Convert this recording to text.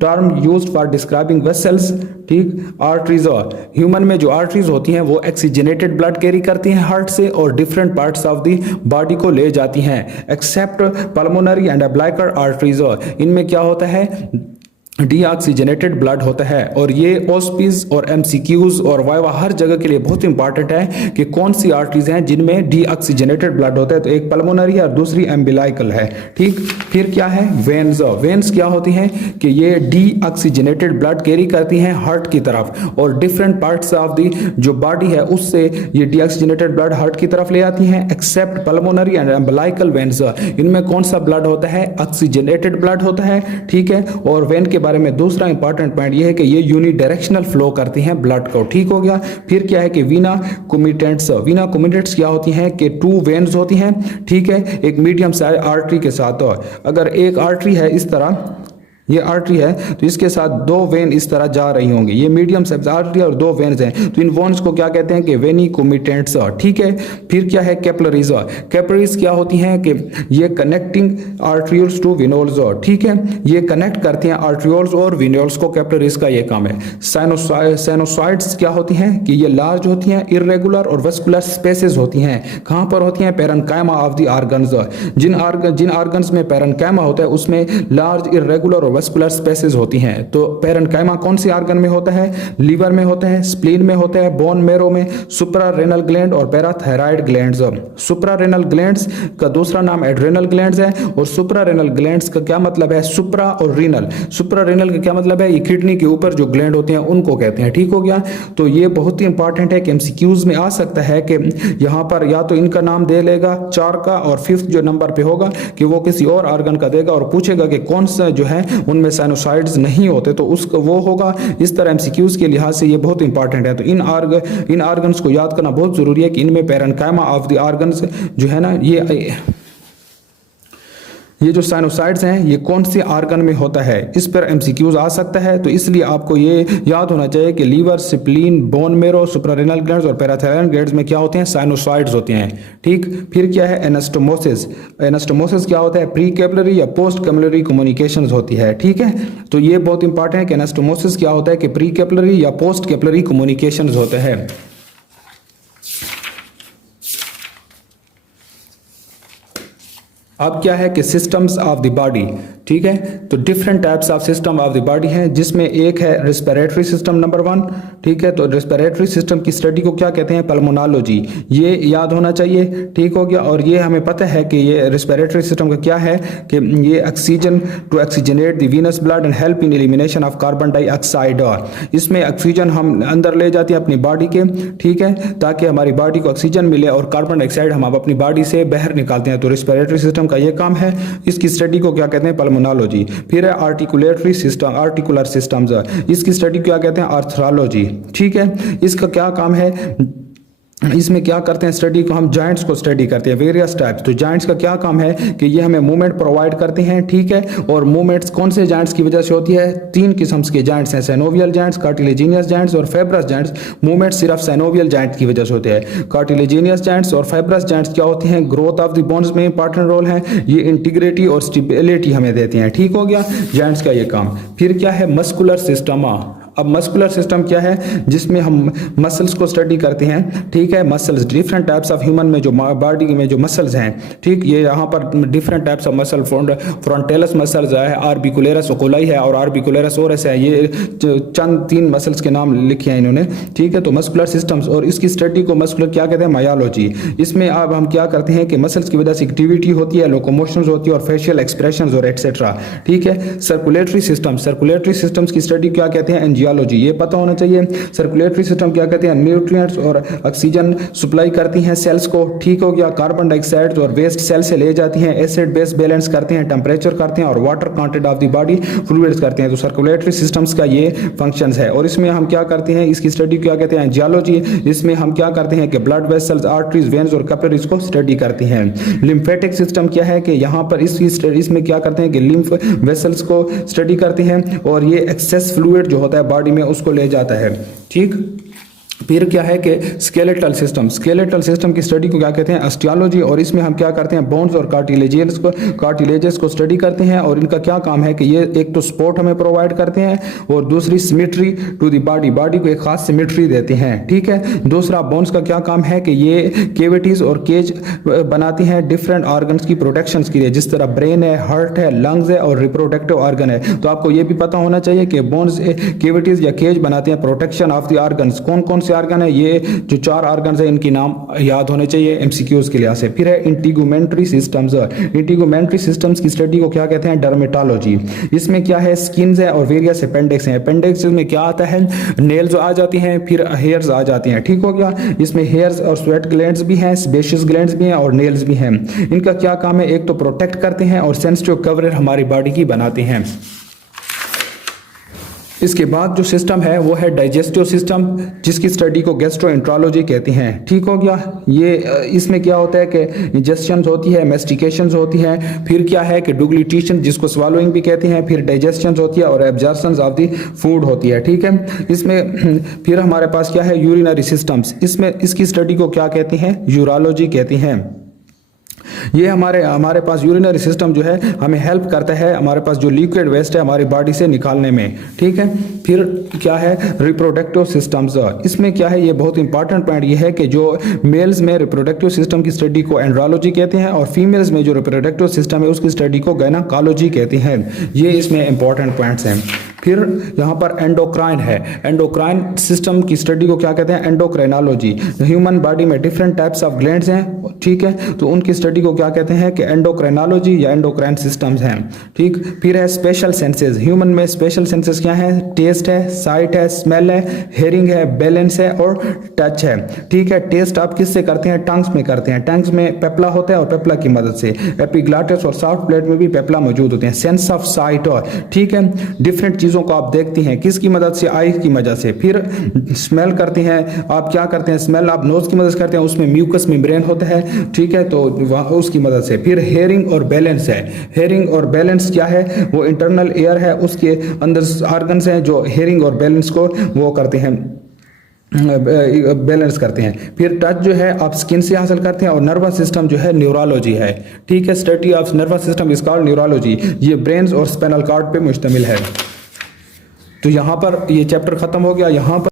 Term used for describing vessels, ठीक। Arteries, human में जो आर्टरीज होती हैं वो ऑक्सीजनेटेड ब्लड कैरी करती हैं हार्ट से और different parts of the body को ले जाती हैं, एक्सेप्ट पल्मोनरी एंड अब्लाइकर आर्टरीज, इनमें क्या होता है, डीऑक्सीजनेटेड ब्लड होता है। और ये ओस्पीज और एमसीक्यूज और वाइवा हर जगह के लिए बहुत इंपॉर्टेंट है कि कौन सी आर्टरीज हैं जिनमें डीऑक्सीजनेटेड ब्लड होता है, तो एक पल्मोनरी है और दूसरी एम्बिलाइकल है, ठीक। फिर क्या है, वेन्स, वेन्स क्या होती हैं कि ये डीऑक्सीजनेटेड ब्लड कैरी करती हैं हार्ट की तरफ और डिफरेंट पार्ट्स ऑफ दी जो बॉडी है उससे ये डीऑक्सीजनेटेड ब्लड हार्ट की तरफ ले आती हैं, एक्सेप्ट पल्मोनरी एंड एम्बिलाइकल वेन्स, इनमें कौन सा ब्लड होता है, ऑक्सीजनेटेड ब्लड होता है, ठीक है। और वेन के बारे में दूसरा इंपॉर्टेंट पॉइंट ये है कि ये यूनिडायरेक्शनल फ्लो करती हैं ब्लड को, ठीक हो गया। फिर क्या है कि वीना कोमिटेंट्स, वीना कोमिटेंट्स क्या होती हैं कि 2 वेन्स होती हैं, ठीक है, एक मीडियम साइज आर्टरी के साथ। अगर एक आर्टरी है इस तरह, ये आर्टरी है तो इसके साथ 2 वेन इस तरह जा रही होंगी, ये मीडियम साइज आर्टरी और 2 वेन्स हैं, तो इन वेन्स को क्या कहते हैं कि वेनी कोमिटेंट्स, ठीक है। फिर क्या है, कैपिलरीज, कैपिलरीज क्या होती हैं कि ये कनेक्टिंग आर्ट्रियोल्स टू विनोल्स, ठीक है, ये कनेक्ट करते हैं आर्ट्रियोल्स और विनोल्स को, कैपिलरीज का ये काम है। साइनोसाइड्स क्या होती हैं कि ये लार्ज होती हैं, इरेगुलर और वेस्कुलर स्पेसेस होती हैं, कहाँ पर होती हैं, पेरेन्काइमा ऑफ द ऑर्गन्स, जिन ऑर्गन्स में पेरेन्काइमा होता है उसमें लार्ज इरेगुलर और वेस्कुलर स्पेसेस होती हैं। तो पेरेन्काइमा कौन सी ऑर्गन में होता है, लीवर में होता है, स्प्लीन में होता है, बोन मैरो में, सुप्रारेनल ग्लैंड और पैराथायराइड ग्लैंड्स। सुप्रारेनल ग्लैंड्स का दूसरा नाम एड्रेनल ग्लैंड्स है और सुप्रारेनल ग्लैंड्स का क्या मतलब है, सुप्रा और रीनल, सुप्रारेनल का क्या मतलब है, ये किडनी के ऊपर जो ग्लैंड होते हैं उनको कहते हैं, ठीक हो गया। तो ये बहुत ही इंपॉर्टेंट है कि एमसीक्यूज में आ सकता है कि यहाँ पर या तो इनका नाम दे लेगा 4 का और 5th जो नंबर पे होगा कि वो किसी और ऑर्गन का देगा और पूछेगा कि कौन सा जो है उनमें साइनोसाइड्स नहीं होते तो उसका वो होगा। इस तरह एमसीक्यूज के लिहाज से ये बहुत इंपॉर्टेंट है। तो इन ऑर्गन्स को याद करना बहुत जरूरी है कि इनमें पेरेन्काइमा ऑफ द ऑर्गन्स जो है ना, ये जो साइनोसाइड्स हैं ये कौन से ऑर्गन में होता है, इस पर एमसीक्यूज आ सकता है। तो इसलिए आपको ये याद होना चाहिए कि liver, spleen, bone marrow, suprarenal glands और पैराथायराइड ग्लैंड्स में क्या होते हैं, साइनोसाइड्स होते हैं, ठीक। फिर क्या है, एनास्टोमोसिस, एनास्टोमोसिस क्या होता है, प्री कैपिलरी या पोस्ट कैपिलरी कम्युनिकेशंस होती है, ठीक है। तो ये बहुत इंपॉर्टेंट है कि एनास्टोमोसिस क्या होता है कि प्री कैपिलरी या पोस्ट कैपिलरी कम्युनिकेशंस होते हैं। अब क्या है कि सिस्टम्स ऑफ द बॉडी, ठीक है। तो different types of system of the body हैं जिसमें एक है रेस्पिरेटरी सिस्टम नंबर 1, ठीक है। तो रेस्पिरेटरी सिस्टम की स्टडी को क्या कहते हैं, पल्मोनोलॉजी, ये याद होना चाहिए, ठीक हो गया। और ये हमें पता है कि ये रेस्पिरेटरी सिस्टम का क्या है कि ये oxygen to oxygenate the venous blood and help in elimination of carbon dioxide, इसमें ऑक्सीजन हम अंदर ले जाते हैं अपनी बॉडी के, ठीक है, ताकि हमारी बॉडी को ऑक्सीजन मिले और कार्बन डाइऑक्साइड हम अपनी बॉडी से बाहर निकालते हैं। तो रेस्पिरेटरी सिस्टम का ये काम है, इसकी स्टडी को क्या कहते हैं, पल्मोनोलॉजी। फिर है आर्टिकुलेटरी सिस्टम, आर्टिकुलर सिस्टम्स, इसकी स्टडी क्या कहते हैं, आर्थ्रोलॉजी, ठीक है। इसका क्या काम है, इसमें क्या करते हैं स्टडी को, हम जॉइंट्स को स्टडी करते हैं, वेरियस टाइप्स। तो जॉइंट्स का क्या काम है कि ये हमें मूवमेंट प्रोवाइड करते हैं, ठीक है। और मूवमेंट्स कौन से जॉइंट्स की वजह से होती है, 3 किस्म के जॉइंट्स हैं, साइनोवियल जॉइंट्स, कार्टिलेजिनियस जॉइंट्स और फाइब्रस जॉइंट्स। मूवमेंट सिर्फ साइनोवियल जॉइंट की वजह से होते हैं। कार्टिलेजिनियस जॉइंट्स और फाइब्रस जॉइंट्स क्या होते हैं, ग्रोथ ऑफ द बोन्स में इंपॉर्टेंट रोल है, ये इंटीग्रिटी और स्टेबिलिटी हमें देते हैं, ठीक हो गया, जॉइंट्स का ये काम। फिर क्या है, मस्कुलर सिस्टम। अब मस्कुलर सिस्टम क्या है, जिसमें हम मसल्स को स्टडी करते हैं, ठीक है। Muscles, different types of human में जो बॉडी में जो मसल्स हैं, ठीक, ये यहाँ पर different types of muscle, frontalis muscles है, आर्बिकुलरस ओकुलाई है और आर्बिकुलरस ओरस है, ये चंद 3 मसल्स के नाम लिखे हैं इन्होंने, ठीक है। तो मस्कुलर सिस्टम्स और इसकी स्टडी को मस्कुलर क्या कहते हैं, मायोलॉजी। इसमें अब हम क्या करते हैं कि मसल्स की वजह से एक्टिविटी होती है, लोकोमोशन होती है और फेशियल एक्सप्रेशन और एटसेट्रा, ठीक है। सर्कुलेटरी सिस्टम, सर्कुलेटरी सिस्टम्स की स्टडी क्या कहते हैं, एंजियोलॉजी, ये पता होना चाहिए। सर्कुलेटरी सिस्टम क्या कहते हैं, न्यूट्रिएंट्स और ऑक्सीजन सप्लाई करती हैं सेल्स को, ठीक हो गया। कार्बन डाइऑक्साइड और वेस्ट सेल से ले जाती हैं, एसिड बेस बैलेंस करते हैं, टेम्परेचर करते हैं और water content of the body fluids करते हैं। तो सर्कुलेटरी सिस्टम्स का ये फंक्शंस है। और इसमें हम क्या करते हैं, इसकी स्टडी क्या कहते हैं, एंजियोलॉजी। इसमें हम क्या करते हैं कि ब्लड वेसल्स, आर्टरीज, वेन्स और कैपिलरीज को स्टडी करते हैं। लिम्फेटिक सिस्टम क्या है कि यहाँ पर इसमें क्या करते हैं कि लिम्फ वेसल्स को स्टडी करते हैं और ये एक्सेस फ्लूइड जो होता है बॉडी में उसको ले जाता है, ठीक। फिर क्या है कि स्केलेटल सिस्टम की स्टडी को क्या कहते हैं, ऑस्टियोलॉजी। और इसमें हम क्या करते हैं, बोन्स और कार्टिलेजेस को स्टडी करते हैं। और इनका क्या काम है कि ये एक तो सपोर्ट हमें प्रोवाइड करते हैं और दूसरी सिमेट्री टू द बॉडी को एक खास सिमेट्री देते हैं। ठीक है। दूसरा बोन्स का क्या काम है कि ये केविटीज और केज बनाती हैं डिफरेंट ऑर्गन्स की प्रोटेक्शन के लिए, जिस तरह ब्रेन है, हार्ट है, लंग्स है और रिप्रोडक्टिव ऑर्गन है। तो आपको ये भी पता होना चाहिए कि बोन्स केविटीज या केज बनाते हैं प्रोटेक्शन ऑफ द ऑर्गन्स। कौन कौन से ऑर्गन है, ये जो 4 ऑर्गन्स है इनके नाम याद होने चाहिए एमसीक्यूज के लिहाज से। फिर है इंटीगुमेंट्री सिस्टम्स की स्टडी को क्या कहते हैं, डर्मेटोलॉजी। इसमें क्या है, स्किन्स है और वेरियस अपेंडिक्स हैं। अपेंडिक्स में क्या आता है, नेल्स आ जाती हैं, फिर हेयर्स आ जाती हैं। ठीक हो गया। इसमें हेयर्स और स्वेट ग्लैंड्स भी हैं, सेबेशियस ग्लैंड्स भी हैं और नेल्स भी हैं। इनका क्या काम है, एक तो प्रोटेक्ट करते हैं और सेंसिटिव कवरेज हमारी बॉडी की बनाते हैं। इसके बाद जो सिस्टम है वो है डाइजेस्टिव सिस्टम, जिसकी स्टडी को गैस्ट्रोएंट्रोलॉजी कहते हैं। ठीक हो गया। ये इसमें क्या होता है कि इंजेस्शंस होती है, मेस्टिकेशंस होती है, फिर क्या है कि डुग्लिटेशन जिसको स्वallowing भी कहते हैं, फिर डाइजेशंस होती है और एब्जॉर्प्शंस ऑफ द फूड होती है। ठीक है। इसमें फिर हमारे पास क्या है, यूरिनरी सिस्टम्स। इसमें इसकी स्टडी को क्या कहते हैं, यूरोलॉजी कहते हैं। ये हमारे पास यूरिनरी सिस्टम जो है हमें हेल्प करता है हमारे पास जो लिक्विड वेस्ट है हमारी बॉडी से निकालने में। ठीक है। फिर क्या है, रिप्रोडक्टिव सिस्टम्स। इसमें क्या है, ये बहुत इंपॉर्टेंट पॉइंट ये है कि जो मेल्स में रिप्रोडक्टिव सिस्टम की स्टडी को एंड्रोलॉजी कहते हैं और फीमेल्स में जो रिप्रोडक्टिव सिस्टम है उसकी स्टडी को गायनेकोलॉजी कहते हैं। ये इसमें इंपॉर्टेंट पॉइंट्स हैं। फिर यहाँ पर एंडोक्राइन है। एंडोक्राइन सिस्टम की स्टडी को क्या कहते हैं, एंडोक्राइनोलॉजी। ह्यूमन बॉडी में डिफरेंट टाइप्स ऑफ ग्लैंड्स हैं। ठीक है। तो उनकी स्टडी को क्या कहते हैं कि एंडोक्राइनोलॉजी या एंडोक्राइन सिस्टम्स हैं। ठीक। फिर है स्पेशल सेंसेस। ह्यूमन में स्पेशल सेंसेस क्या है, टेस्ट है, साइट है, स्मेल है, हेयरिंग है, बैलेंस है और टच है। ठीक है। टेस्ट आप किससे करते हैं, टंग्स में करते हैं। टंग्स में पेपला होता है और पेपला की मदद से एपिग्लॉटिस और सॉफ्ट प्लेट में भी पेपला मौजूद होते हैं। सेंस ऑफ साइट और ठीक है, डिफरेंट चीजों को आप देखती हैं किसकी मदद से, आई की मदद से। फिर स्मेल करती हैं आप, क्या करते हैं, स्मेल आप नोज की मदद से करते हैं, उसमें म्यूकस मेम्ब्रेन होता है। ठीक है। तो उसकी मदद से। फिर हेयरिंग और बैलेंस है। हेयरिंग और बैलेंस क्या है, वो इंटरनल एयर है, उसके अंदर ऑर्गन्स हैं जो हेयरिंग और बैलेंस को वो करते हैं, बैलेंस करते हैं। फिर टच जो है आप स्किन से हासिल करते हैं और नर्वस सिस्टम जो है न्यूरोलॉजी है। ठीक है। Study of nervous system is called neurology. ये ब्रेन्स और स्पाइनल कॉर्ड पे मुश्तमिल है। तो यहाँ पर ये चैप्टर खत्म हो गया। यहाँ पर